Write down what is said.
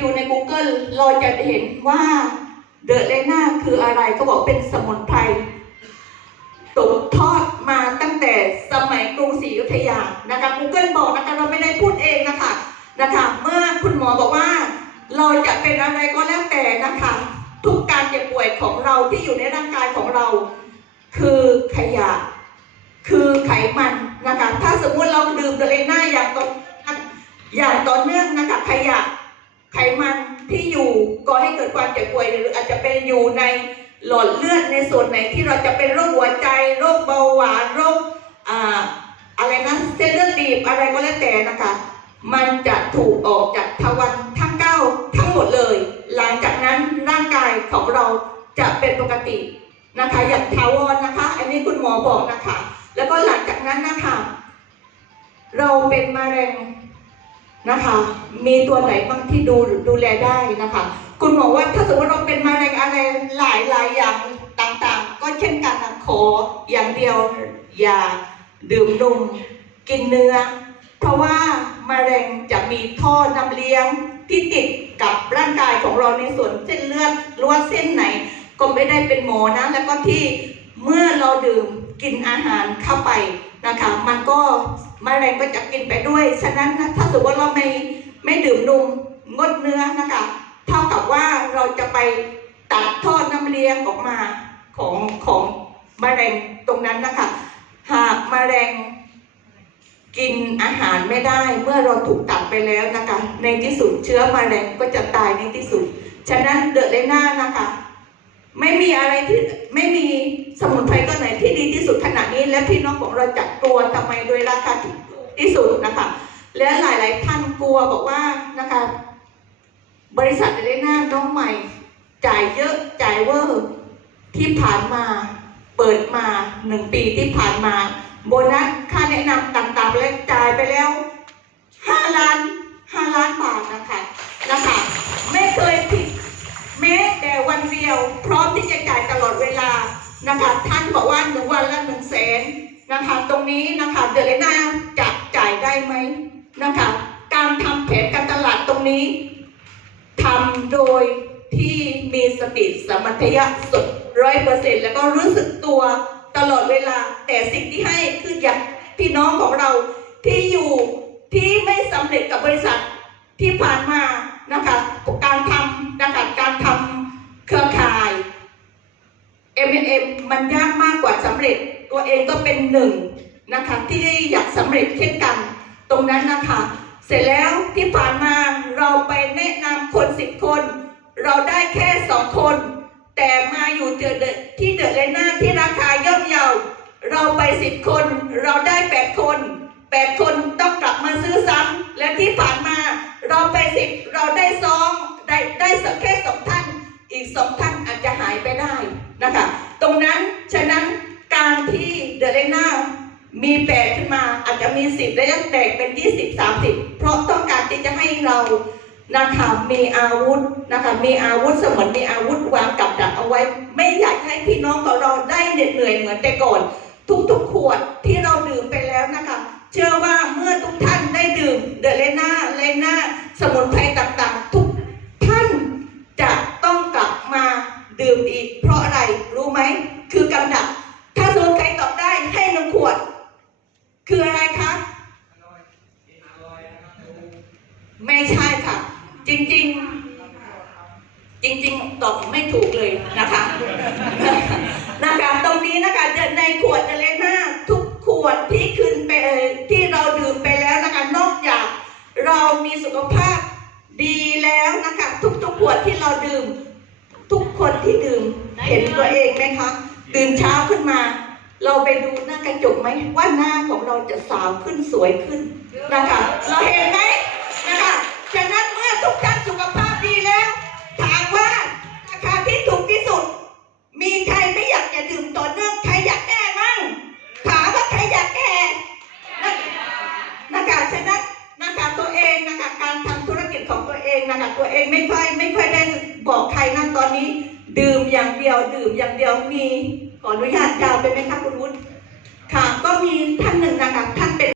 ดูใน Google เราจะเห็นว่าเดอะเลน่าคืออะไรก็บอกเป็นสมุนไพรตกทอดมาตั้งแต่สมัยกรุงศรีอยุธยานะคะ Google บอกนะคะเราไม่ได้พูดเองนะคะนะคะเมื่อคุณหมอบอกว่า เราจะเป็นอะไรก็แล้วแต่นะคะ ทุกการเจ็บป่วยของเราที่อยู่ในร่างกายของเรา คือขยะ คือไขมันนะคะ ถ้าสมมติเราดื่มเดลน่าอย่างต่ออย่างต่อเนื่องนะคะขยะ ไขมันที่อยู่ก่อให้เกิดความเจ็บป่วยหรืออาจจะเป็นอยู่ในหลอดเลือดในส่วนไหนที่เราจะเป็นโรคหัวใจ โรคเบาหวานโรคออะไรนะเส้นเลือดตีบอะไรก็แล้วแต่นะคะ มันจะถูกออกจากทวารทั้งเก้าทั้งหมดเลย หลังจากนั้นร่างกายของเราจะเป็นปกตินะคะอย่างทาวรนะคะ อันนี้คุณหมอบอกนะคะ แล้วก็หลังจากนั้นนะคะ เราเป็นมะเร็ง นะคะ มีตัวไหนบ้างที่ดูดูแลได้นะคะ คุณหมอว่าถ้าสมมติเราเป็นมะเร็งอะไรหลายหลายอย่างต่างๆ ก็เช่นกันขออย่างเดียวอย่าดื่มนมกินเนื้อ เพราะว่ามะเร็งจะมีท่อนำเลี้ยงที่ติดกับร่างกายของเราในส่วนเส้นเลือดรือว่าเส้นไหน ก็ไม่ได้เป็นหมอนะแล้วก็ที่เมื่อเราดื่มกินอาหารเข้าไป นะคะมันก็มะเร็งก็จะกินไปด้วย ฉะนั้นนะถ้าสมมติว่าเราไม่ไม่ดื่มนมงดเนื้อนะคะ เท่ากับว่าเราจะไปตัดท่อน้ำเลี้ยงออกมาของของมะเร็งตรงนั้นนะคะ หากมะเร็งกินอาหารไม่ได้เมื่อเราถูกตัดไปแล้วนะคะ ในที่สุดเชื้อมะเร็งก็จะตายในที่สุด ฉะนั้นเดอะเลน่านะคะ ไม่มีอะไรที่ไม่มี มุนไพรตัวไหนที่ดีที่สุดขนาดนี้ และพี่น้องของเราจะกลัวทำไมโดยราคาที่สุดนะคะ และหลายๆท่านกลัวบอกว่านะคะ บริษัทเดอะเลน่าน้องใหม่ จ่ายเยอะจ่ายเวอร์ที่ผ่านมาเปิดมาหนึ่งปีที่ผ่านมา โบนัสค่าแนะนำต่างๆและจ่ายไปแล้วห้าล้านห้าล้านบาทนะคะนะคะไม่เคยผิดแม้แต่วันเดียว พร้อมที่จะจ่ายตลอดเวลา นะคะท่านบอกว่าหนึ่งวันละหนึ่งแสนนะคะตรงนี้นะคะเดลน่าจะจ่ายได้ไหมนะคะการทำแผนการตลาดตรงนี้ทำโดยที่มีสติสมรรถยะสุดร้อยเปอร์เซ็นต์แล้วก็รู้สึกตัวตลอดเวลา แต่สิ่งที่ให้คืออย่างพี่น้องของเราที่อยู่ที่ไม่สำเร็จกับบริษัทที่ผ่านมานะคะการทำนะคะการทำเครือข่าย M M มันยากมากกว่าสำเร็จ ตัวเองก็เป็นหนึ่งนะคะที่อยากสำเร็จเช่นกัน ตรงนั้นนะคะ เสร็จแล้วที่ผ่านมาเราไปแนะนำคนสิบคน เราได้แค่สองคน แต่มาอยู่เจอเดที่เดอะเลน่าที่ราคาย่อมเยาเราไปสิบคนเราได้แปดคนแปดคนต้องกลับมาซื้อซ้ำและที่ผ่านมา เราไปสิบเราได้สองได้ได้สักแค่สองท่าน อีกสองท่านอาจจะหายไปได้นะคะ ตรงนั้นฉะนั้นการ ที่เดอะเลน่ามีแปดขึ้นมาอาจจะมีสิบและยังแตกเป็นยี่สิบสามสิบเพราะต้องการที่จะให้เรานะคะมีอาวุธนะคะมีอาวุธเสมือนมีอาวุธวางกับดักเอาไว้ ไม่อยากให้พี่น้องของเราได้เหน็ดเหนื่อยเหมือนแต่ก่อน ทุกๆขวดที่เราดื่มไปแล้วนะคะเชื่อว่าเมื่อทุกท่านได้ดื่มเดอะเลน่าเลน่าสมุนไพรต่างๆ ทุกท่านจะต้องกลับมาดื่มอีก เพราะอะไรรู้ไหมคือกำดัก ถ้าโดนใครตอบได้ให้หนึ่งขวด คืออะไรคะ ไม่ใช่ค่ะ จริง ๆ จริง ๆ ตอบไม่ถูกเลยนะคะนะคะตรงนี้นะคะในขวดจะเลน่าทุกขวดที่ขึ้นไปที่เราดื่มไปแล้วนะคะนอกจากเรามีสุขภาพดีแล้วนะคะทุกๆขวดที่เราดื่ม ทุกคนที่ดื่มเห็นตัวเองไหมคะตื่นเช้าขึ้นมาเราไปดูหน้ากระจกไหมว่าหน้าของเราจะสาวขึ้นสวยขึ้นนะคะ เราเห็นไหม ตัวเองไม่ค่อยไม่ค่อยได้บอกใครนะตอนนี้ ดื่มอย่างเดียว ดื่มอย่างเดียวมีขออนุญาตยาวไปไหมคะคุณวุฒิค่ะก็มีท่านหนึ่งนะคะท่านเป็น